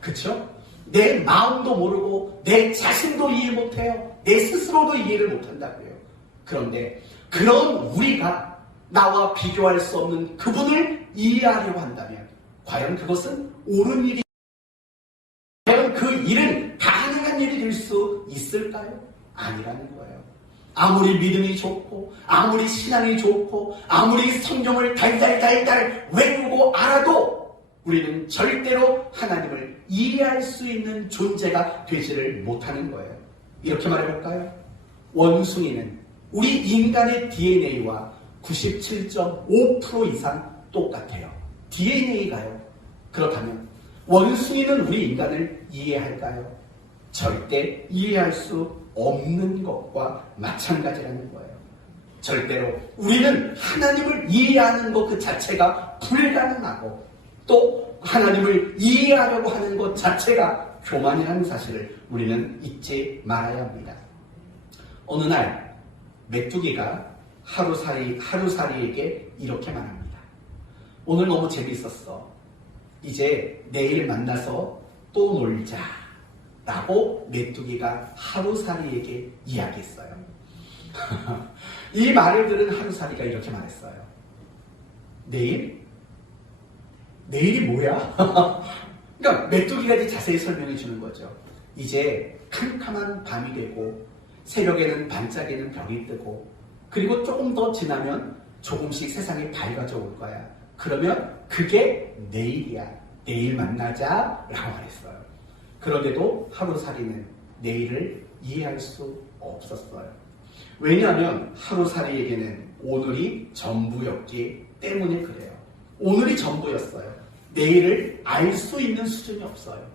그쵸? 내 마음도 모르고 내 자신도 이해 못해요. 내 스스로도 이해를 못한다고요. 그런데 그런 우리가 나와 비교할 수 없는 그분을 이해하려고 한다면 과연 그것은 옳은 일이, 과연 그 일은 가능한 일이 될 수 있을까요? 아니라는 거예요. 아무리 믿음이 좋고 아무리 신앙이 좋고 아무리 성경을 달달달달 외우고 알아도 우리는 절대로 하나님을 이해할 수 있는 존재가 되지를 못하는 거예요. 이렇게 말해볼까요? 원숭이는 우리 인간의 DNA와 97.5% 이상 똑같아요. DNA가요. 그렇다면 원숭이는 우리 인간을 이해할까요? 절대 이해할 수 없는 것과 마찬가지라는 거예요. 절대로 우리는 하나님을 이해하는 것 그 자체가 불가능하고 또 하나님을 이해하려고 하는 것 자체가 교만이라는 사실을 우리는 잊지 말아야 합니다. 어느 날 메뚜기가 하루살이에게 이렇게 말합니다. 오늘 너무 재밌었어. 이제 내일 만나서 또 놀자. 라고 메뚜기가 하루살이에게 이야기했어요. 이 말을 들은 하루살이가 이렇게 말했어요. 내일? 내일이 뭐야? 그러니까 메뚜기가 이제 자세히 설명해 주는 거죠. 이제 캄캄한 밤이 되고 새벽에는 반짝이는 별이 뜨고 그리고 조금 더 지나면 조금씩 세상이 밝아져 올 거야. 그러면 그게 내일이야. 내일 만나자 라고 말했어요. 그런데도 하루살이는 내일을 이해할 수 없었어요. 왜냐하면 하루살이에게는 오늘이 전부였기 때문에 그래요. 오늘이 전부였어요. 내일을 알 수 있는 수준이 없어요.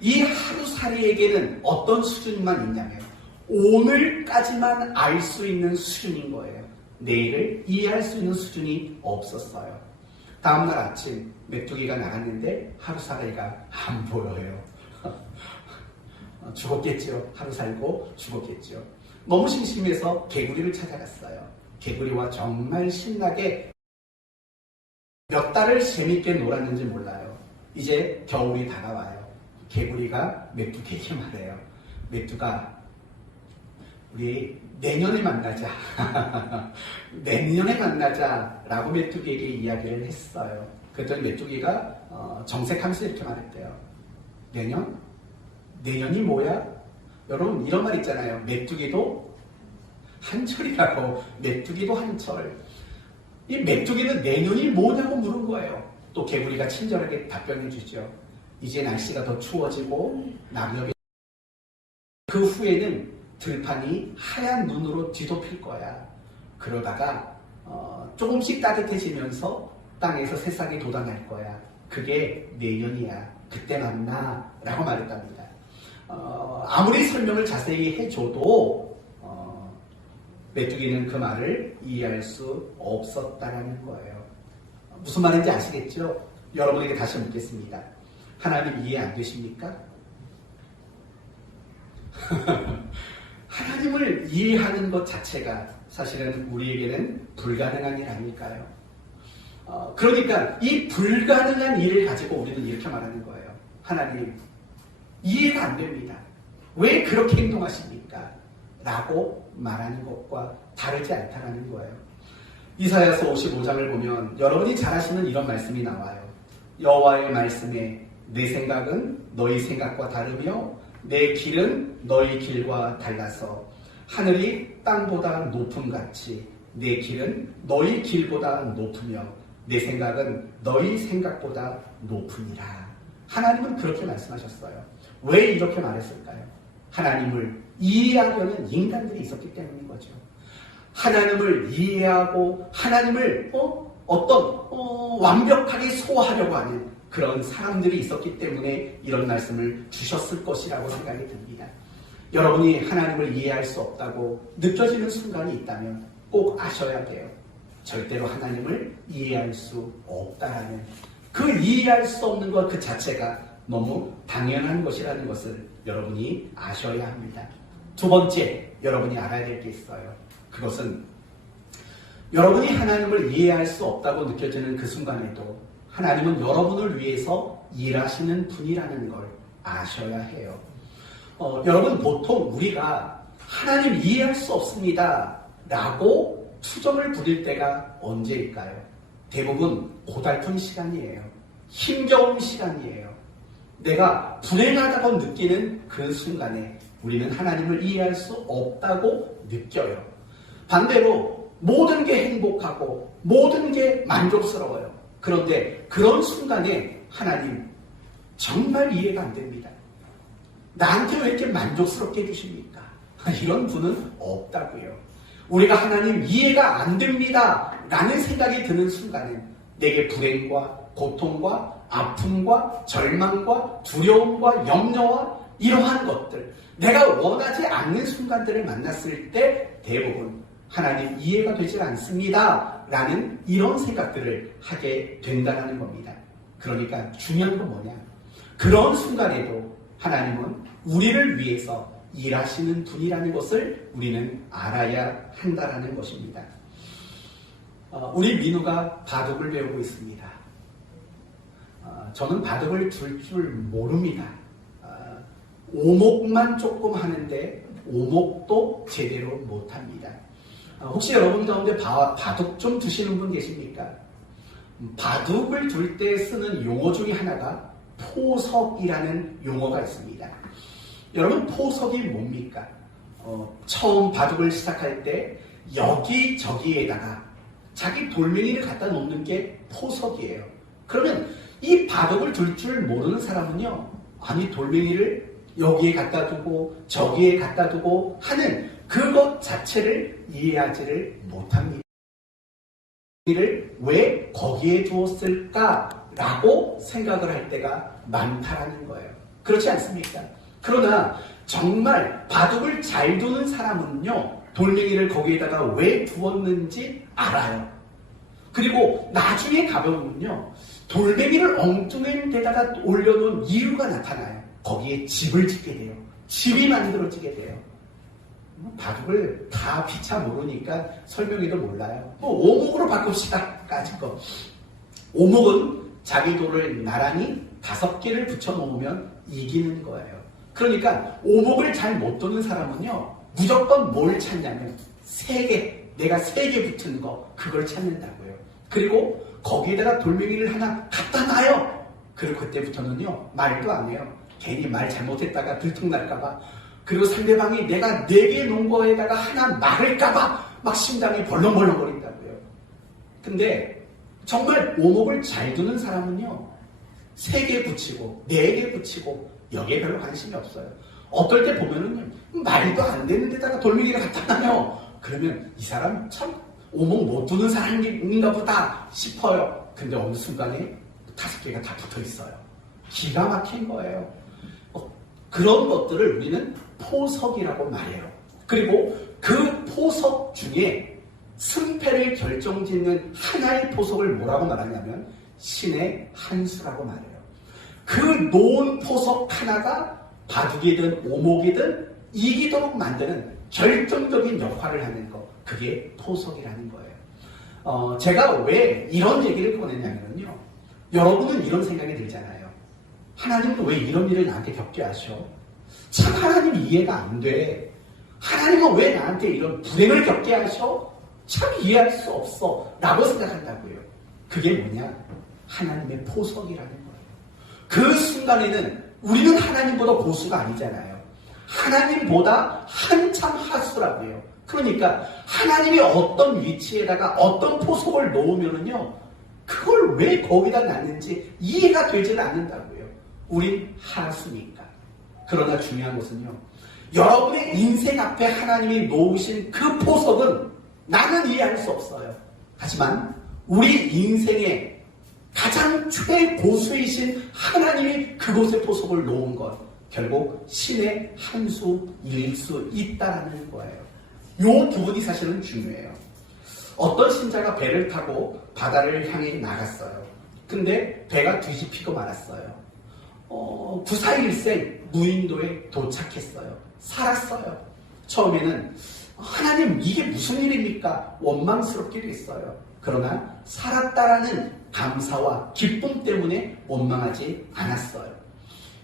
이 하루살이에게는 어떤 수준만 있냐면 오늘까지만 알 수 있는 수준인 거예요. 내일을 이해할 수 있는 수준이 없었어요. 다음날 아침 메뚜기가 나갔는데 하루살이가 안 보여요. 죽었겠죠. 하루 살고 죽었겠죠. 너무 심심해서 개구리를 찾아갔어요. 개구리와 정말 신나게 몇 달을 재밌게 놀았는지 몰라요. 이제 겨울이 다가와요. 개구리가 메뚜기에게 말해요. 메뚜가 우리 내년에 만나자. 내년에 만나자 라고 메뚜기에게 이야기를 했어요. 그랬더니 메뚜기가 정색하면서 이렇게 말했대요. 내년? 내년이 뭐야? 여러분 이런 말 있잖아요. 메뚜기도 한철이라고. 메뚜기도 한철. 이 메뚜기는 내년이 뭐냐고 물은 거예요. 또 개구리가 친절하게 답변해 주죠. 이제 날씨가 더 추워지고 낙엽이 그 후에는 들판이 하얀 눈으로 뒤덮일 거야. 그러다가 조금씩 따뜻해지면서 땅에서 새싹이 돋아날 거야. 그게 내년이야. 그때 만나 라고 말했답니다. 아무리 설명을 자세히 해줘도 메뚜기는 그 말을 이해할 수 없었다는 거예요. 무슨 말인지 아시겠죠? 여러분에게 다시 묻겠습니다. 하나님 이해 안 되십니까? 하나님을 이해하는 것 자체가 사실은 우리에게는 불가능한 일 아닐까요? 그러니까 이 불가능한 일을 가지고 우리는 이렇게 말하는 거예요. 하나님 이해가 안 됩니다. 왜 그렇게 행동하십니까? 라고 말하는 것과 다르지 않다는 거예요. 이사야서 55장을 보면 여러분이 잘 아시는 이런 말씀이 나와요. 여호와의 말씀에 내 생각은 너희 생각과 다르며 내 길은 너희 길과 달라서 하늘이 땅보다 높음같이 내 길은 너희 길보다 높으며 내 생각은 너희 생각보다 높으니라. 하나님은 그렇게 말씀하셨어요. 왜 이렇게 말했을까요? 하나님을 이해하려는 인간들이 있었기 때문인 거죠. 하나님을 이해하고 하나님을 완벽하게 소화하려고 하는 그런 사람들이 있었기 때문에 이런 말씀을 주셨을 것이라고 생각이 듭니다. 여러분이 하나님을 이해할 수 없다고 느껴지는 순간이 있다면 꼭 아셔야 돼요. 절대로 하나님을 이해할 수 없다라는 그 이해할 수 없는 것 그 자체가 너무 당연한 것이라는 것을 여러분이 아셔야 합니다. 두 번째, 여러분이 알아야 될 게 있어요. 그것은 여러분이 하나님을 이해할 수 없다고 느껴지는 그 순간에도 하나님은 여러분을 위해서 일하시는 분이라는 걸 아셔야 해요. 여러분 보통 우리가 하나님 이해할 수 없습니다 라고 투정을 부릴 때가 언제일까요? 대부분 고달픈 시간이에요. 힘겨운 시간이에요. 내가 불행하다고 느끼는 그 순간에 우리는 하나님을 이해할 수 없다고 느껴요. 반대로 모든 게 행복하고 모든 게 만족스러워요. 그런데 그런 순간에 하나님 정말 이해가 안 됩니다. 나한테 왜 이렇게 만족스럽게 해주십니까? 이런 분은 없다고요. 우리가 하나님 이해가 안 됩니다 라는 생각이 드는 순간은 내게 불행과 고통과 아픔과 절망과 두려움과 염려와 이러한 것들, 내가 원하지 않는 순간들을 만났을 때 대부분 하나님 이해가 되지 않습니다 라는 이런 생각들을 하게 된다는 겁니다. 그러니까 중요한 건 뭐냐, 그런 순간에도 하나님은 우리를 위해서 일하시는 분이라는 것을 우리는 알아야 한다는 것입니다. 우리 민우가 바둑을 배우고 있습니다. 저는 바둑을 둘 줄 모릅니다. 오목만 조금 하는데 오목도 제대로 못합니다. 혹시 여러분 가운데 바둑 좀 두시는 분 계십니까? 바둑을 둘 때 쓰는 용어 중에 하나가 포석이라는 용어가 있습니다. 여러분, 포석이 뭡니까? 처음 바둑을 시작할 때 여기저기에다가 자기 돌멩이를 갖다 놓는 게 포석이에요. 그러면 이 바둑을 둘 줄 모르는 사람은요, 아니 돌멩이를 여기에 갖다 두고 저기에 갖다 두고 하는 그것 자체를 이해하지를 못합니다. 이를 왜 거기에 두었을까라고 생각을 할 때가 많다라는 거예요. 그렇지 않습니까? 그러나 정말 바둑을 잘 두는 사람은요, 돌멩이를 거기에다가 왜 두었는지 알아요. 그리고 나중에 가보면요, 돌멩이를 엉뚱한 데다가 올려놓은 이유가 나타나요. 거기에 집을 짓게 돼요. 집이 만들어지게 돼요. 바둑을 다 피차 모르니까 설명해도 몰라요. 또 오목으로 바꿉시다. 까짓 거. 오목은 자기 돌을 나란히 5개를 붙여놓으면 이기는 거예요. 그러니까 오목을 잘 못 두는 사람은요, 무조건 뭘 찾냐면 3개, 내가 3개 붙은 거, 그걸 찾는다고요. 그리고 거기에다가 돌멩이를 하나 갖다 놔요. 그리고 그때부터는요, 말도 안 해요. 괜히 말 잘못했다가 들통날까봐. 그리고 상대방이 내가 4개 놓은 거에다가 하나 막을까봐 막 심장이 벌렁벌렁 거린다고요. 근데 정말 오목을 잘 두는 사람은요, 3개 붙이고 4개 붙이고 여기에 별로 관심이 없어요. 어떨 때 보면은요, 말도 안 되는 데다가 돌멩이를 갖다 놔요. 그러면 이 사람 참 오목 못 두는 사람인가 보다 싶어요. 근데 어느 순간에 5개가 다 붙어 있어요. 기가 막힌 거예요. 그런 것들을 우리는 포석이라고 말해요. 그리고 그 포석 중에 승패를 결정짓는 하나의 포석을 뭐라고 말하냐면 신의 한 수라고 말해요. 그 놓은 포석 하나가 바둑이든 오목이든 이기도록 만드는 결정적인 역할을 하는 거, 그게 포석이라는 거예요. 제가 왜 이런 얘기를 꺼냈냐면요, 여러분은 이런 생각이 들잖아요. 하나님은 왜 이런 일을 나한테 겪게 하셔? 참 하나님 이해가 안 돼. 하나님은 왜 나한테 이런 불행을 겪게 하셔? 참 이해할 수 없어 라고 생각한다고요. 그게 뭐냐? 하나님의 포석이라는 거예요. 그 순간에는 우리는 하나님보다 고수가 아니잖아요. 하나님보다 한참 하수라고요. 그러니까 하나님이 어떤 위치에다가 어떤 포석을 놓으면은요, 그걸 왜 거기다 놨는지 이해가 되질 않는다고요. 우린 하수니까. 그러나 중요한 것은요, 여러분의 인생 앞에 하나님이 놓으신 그 포석은 나는 이해할 수 없어요. 하지만 우리 인생의 가장 최고수이신 하나님이 그곳에 포석을 놓은 것, 결국 신의 한 수일 수 있다는 거예요. 요 부분이 사실은 중요해요. 어떤 신자가 배를 타고 바다를 향해 나갔어요. 근데 배가 뒤집히고 말았어요. 부사일생 무인도에 도착했어요. 살았어요. 처음에는 하나님 이게 무슨 일입니까? 원망스럽기도 했어요. 그러나 살았다라는 감사와 기쁨 때문에 원망하지 않았어요.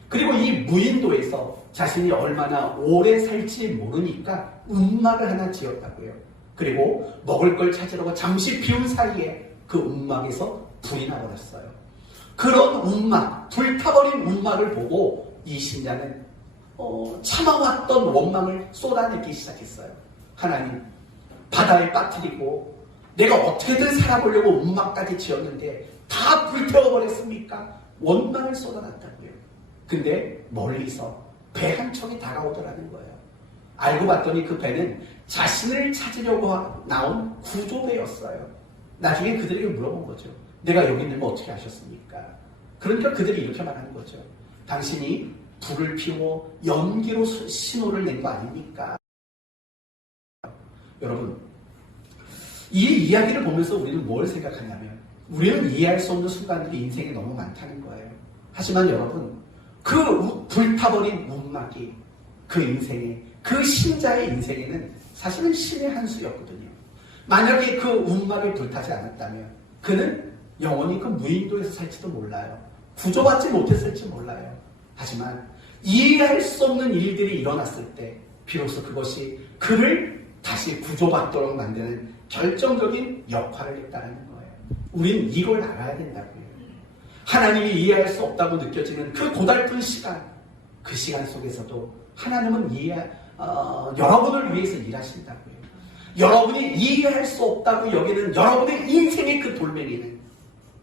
그리고 이 무인도에서 자신이 얼마나 오래 살지 모르니까 움막을 하나 지었다고요. 그리고 먹을 걸 찾으려고 잠시 비운 사이에 그 움막에서 불이 나버렸어요. 그런 움막, 불타버린 움막을 보고 이 신자는 참아왔던 원망을 쏟아내기 시작했어요. 하나님, 바다에 빠뜨리고 내가 어떻게든 살아보려고 움막까지 지었는데 다 불태워버렸습니까? 원망을 쏟아놨다고요. 근데 멀리서 배 한 척이 다가오더라는 거예요. 알고 봤더니 그 배는 자신을 찾으려고 나온 구조배였어요. 나중에 그들에게 물어본 거죠. 내가 여기 있는 거 어떻게 아셨습니까? 그러니까 그들이 이렇게 말하는 거죠. 당신이 불을 피워 연기로 신호를 낸 거 아닙니까? 여러분, 이 이야기를 보면서 우리는 뭘 생각하냐면 우리는 이해할 수 없는 순간들이 인생에 너무 많다는 거예요. 하지만 여러분, 그 불타버린 문막이 그 인생에, 그 신자의 인생에는 사실은 신의 한 수였거든요. 만약에 그 운막이 불타지 않았다면 그는 영원히 그 무인도에서 살지도 몰라요. 구조받지 못했을지 몰라요. 하지만 이해할 수 없는 일들이 일어났을 때 비로소 그것이 그를 다시 구조받도록 만드는 결정적인 역할을 했다는 거예요. 우린 이걸 알아야 된다고요. 하나님이 이해할 수 없다고 느껴지는 그 고달픈 시간, 그 시간 속에서도 하나님은 여러분을 위해서 일하신다고요. 여러분이 이해할 수 없다고 여기는 여러분의 인생의 그 돌멩이는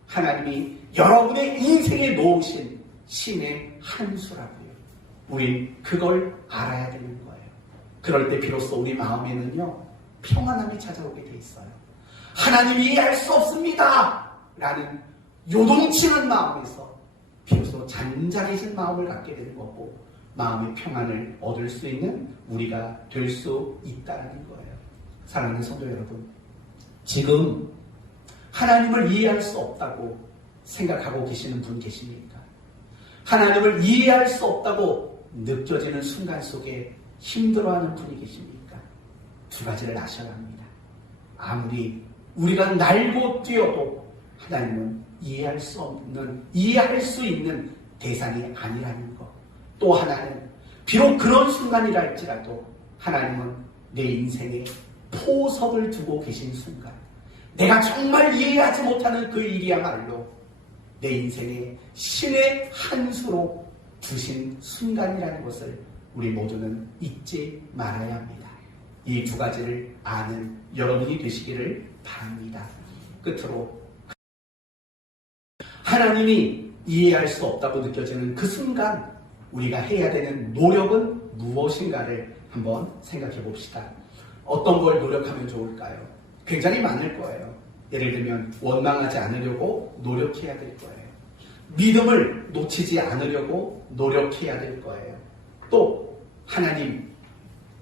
하나님이 여러분의 인생에 놓으신 신의 한 수라고요. 우린 그걸 알아야 되는 거예요. 그럴 때 비로소 우리 마음에는요, 평안함이 찾아오게 돼 있어요. 하나님이 이해할 수 없습니다! 라는 요동치는 마음에서 비로소 잔잔해진 마음을 갖게 되는 거고, 마음의 평안을 얻을 수 있는 우리가 될 수 있다는 거예요. 사랑하는 성도 여러분, 지금 하나님을 이해할 수 없다고 생각하고 계시는 분 계십니까? 하나님을 이해할 수 없다고 느껴지는 순간 속에 힘들어하는 분이 계십니까? 두 가지를 아셔야 합니다. 아무리 우리가 날고 뛰어도 하나님은 이해할 수 있는 대상이 아니라는 것. 또 하나는 비록 그런 순간이라 할지라도 하나님은 내 인생에 포석을 두고 계신 순간, 내가 정말 이해하지 못하는 그 일이야말로 내 인생에 신의 한 수로 두신 순간이라는 것을 우리 모두는 잊지 말아야 합니다. 이 두 가지를 아는 여러분이 되시기를 바랍니다. 끝으로 하나님이 이해할 수 없다고 느껴지는 그 순간 우리가 해야 되는 노력은 무엇인가를 한번 생각해 봅시다. 어떤 걸 노력하면 좋을까요? 굉장히 많을 거예요. 예를 들면 원망하지 않으려고 노력해야 될 거예요. 믿음을 놓치지 않으려고 노력해야 될 거예요. 또 하나님,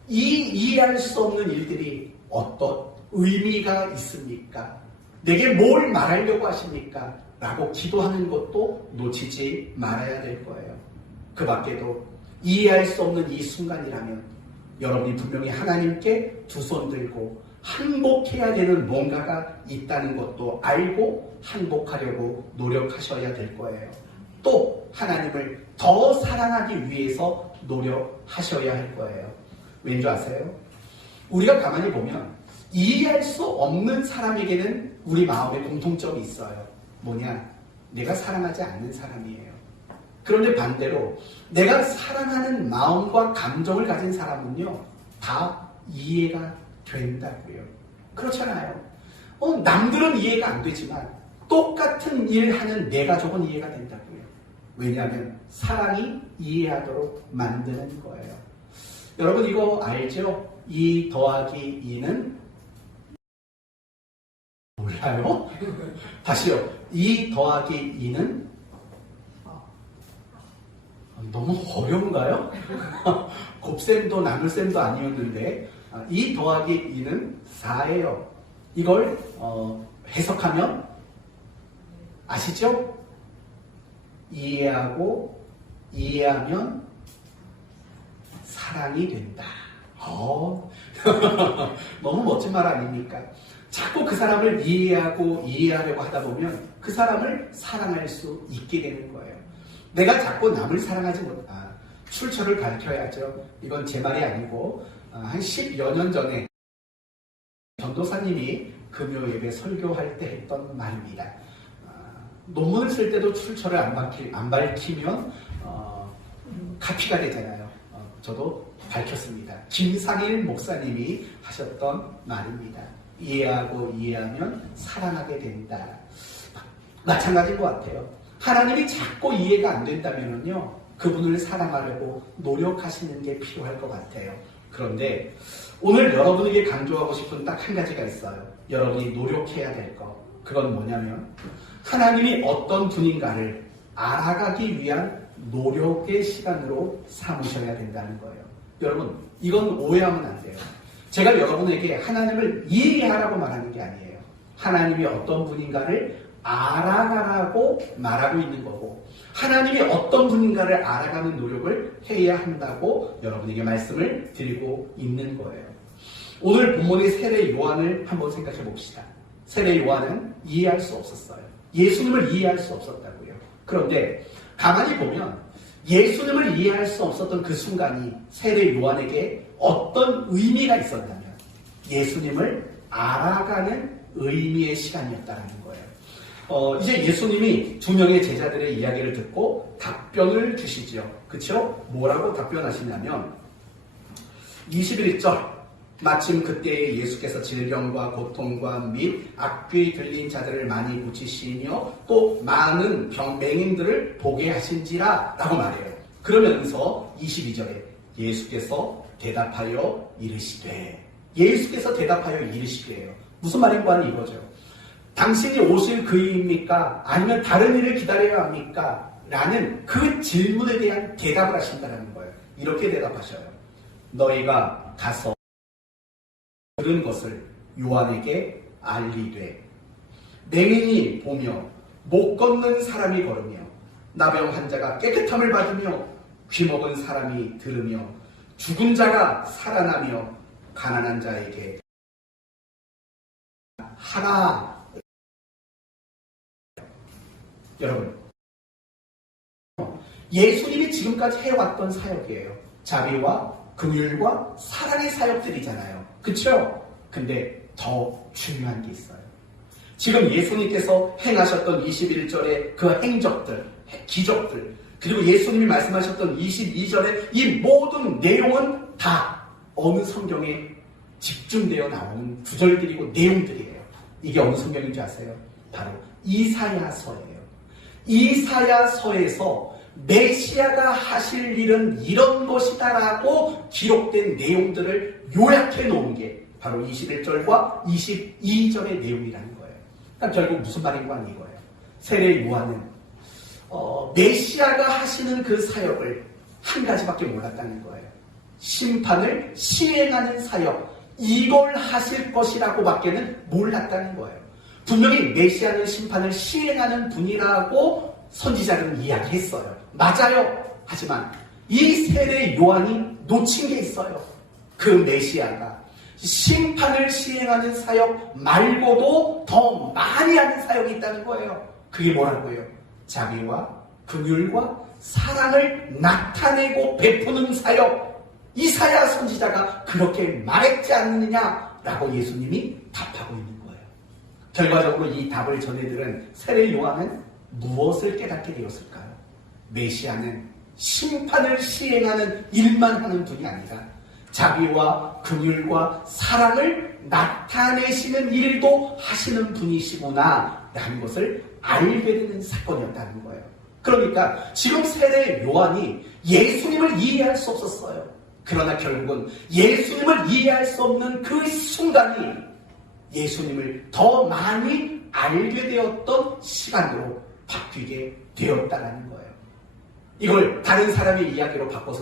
이해할 수 없는 일들이 어떤 의미가 있습니까? 내게 뭘 말하려고 하십니까? 라고 기도하는 것도 놓치지 말아야 될 거예요. 그 밖에도 이해할 수 없는 이 순간이라면 여러분이 분명히 하나님께 두 손 들고 항복해야 되는 뭔가가 있다는 것도 알고 항복하려고 노력하셔야 될 거예요. 또 하나님을 더 사랑하기 위해서 노력하셔야 할 거예요. 왠지 아세요? 우리가 가만히 보면 이해할 수 없는 사람에게는 우리 마음에 공통점이 있어요. 뭐냐? 내가 사랑하지 않는 사람이에요. 그런데 반대로 내가 사랑하는 마음과 감정을 가진 사람은요, 다 이해가 된다고요. 그렇잖아요. 남들은 이해가 안 되지만 똑같은 일 하는 내 가족은 이해가 된다고요. 왜냐하면 사랑이 이해하도록 만드는 거예요. 여러분 이거 알죠? 2 더하기 2는 몰라요? 다시요. 2 더하기 2는 너무 어려운가요? 곱셈도 나눗셈도 아니었는데 2 더하기 2는 4예요. 이걸 해석하면 아시죠? 이해하면 사랑이 된다. 너무 멋진 말 아닙니까? 자꾸 그 사람을 이해하려고 하다 보면 그 사람을 사랑할 수 있게 되는 거예요. 내가 자꾸 남을 사랑하지 출처를 밝혀야죠. 이건 제 말이 아니고 한 10여 년 전에 전도사님이 금요 예배 설교할 때 했던 말입니다. 논문을 쓸 때도 출처를 안 밝히면 카피가 되잖아요. 저도 밝혔습니다. 김상일 목사님이 하셨던 말입니다. 이해하면 사랑하게 된다. 마찬가지인 것 같아요. 하나님이 자꾸 이해가 안 된다면요, 그분을 사랑하려고 노력하시는 게 필요할 것 같아요. 그런데 오늘 여러분에게 강조하고 싶은 딱 한 가지가 있어요. 여러분이 노력해야 될 거. 그건 뭐냐면 하나님이 어떤 분인가를 알아가기 위한 노력의 시간으로 삼으셔야 된다는 거예요. 여러분, 이건 오해하면 안 돼요. 제가 여러분에게 하나님을 이해하라고 말하는 게 아니에요. 하나님이 어떤 분인가를 알아가라고 말하고 있는 거고, 하나님이 어떤 분인가를 알아가는 노력을 해야 한다고 여러분에게 말씀을 드리고 있는 거예요. 오늘 본문의 세례 요한을 한번 생각해 봅시다. 세례 요한은 이해할 수 없었어요. 예수님을 이해할 수 없었다고요. 그런데 가만히 보면 예수님을 이해할 수 없었던 그 순간이 세례 요한에게 어떤 의미가 있었냐면 예수님을 알아가는 의미의 시간이었다는 거예요. 이제 예수님이 두 명의 제자들의 이야기를 듣고 답변을 주시죠. 그렇죠? 뭐라고 답변하시냐면 21절, 마침 그때에 예수께서 질병과 고통과 및 악귀 들린 자들을 많이 고치시며 또 많은 맹인들을 보게 하신지라 라고 말해요. 그러면서 22절에 예수께서 대답하여 이르시되, 예수께서 대답하여 이르시되요. 무슨 말인가 하는 이거죠. 당신이 오실 그이입니까? 아니면 다른 일을 기다려야 합니까? 라는 그 질문에 대한 대답을 하신다는 거예요. 이렇게 대답하셔요. 너희가 가서 들은 것을 요한에게 알리되, 맹인이 보며 못 걷는 사람이 걸으며 나병 환자가 깨끗함을 받으며 귀먹은 사람이 들으며 죽은 자가 살아나며 가난한 자에게 하라. 여러분, 예수님이 지금까지 해왔던 사역이에요. 자비와 긍휼과 사랑의 사역들이잖아요. 그렇죠? 근데 더 중요한 게 있어요. 지금 예수님께서 행하셨던 21절의 그 행적들, 기적들, 그리고 예수님이 말씀하셨던 22절의 이 모든 내용은 다 어느 성경에 집중되어 나오는 구절들이고 내용들이에요. 이게 어느 성경인지 아세요? 바로 이사야서예요. 이사야서에서 메시아가 하실 일은 이런 것이다라고 기록된 내용들을 요약해 놓은 게 바로 21절과 22절의 내용이라는 거예요. 그러니까 결국 무슨 말인가 하는 이거예요. 세례 요한은 메시아가 하시는 그 사역을 한 가지밖에 몰랐다는 거예요. 심판을 시행하는 사역, 이걸 하실 것이라고 밖에는 몰랐다는 거예요. 분명히 메시아는 심판을 시행하는 분이라고 선지자들은 이야기했어요. 맞아요. 하지만 이 세례 요한이 놓친 게 있어요. 그 메시아가 심판을 시행하는 사역 말고도 더 많이 하는 사역이 있다는 거예요. 그게 뭐라고요? 자비와 긍휼과 사랑을 나타내고 베푸는 사역. 이사야 선지자가 그렇게 말했지 않느냐라고 예수님이 답하고 있는 거예요. 결과적으로 이 답을 전해들은 세례 요한은 무엇을 깨닫게 되었을까요? 메시아는 심판을 시행하는 일만 하는 분이 아니라 자비와 긍휼과 사랑을 나타내시는 일도 하시는 분이시구나 라는 것을 알게 되는 사건이었다는 거예요. 그러니까 지금 세례 요한이 예수님을 이해할 수 없었어요. 그러나 결국은 예수님을 이해할 수 없는 그 순간이 예수님을 더 많이 알게 되었던 시간으로 바뀌게 되었다는 거예요. 이걸 다른 사람의 이야기로 바꿔서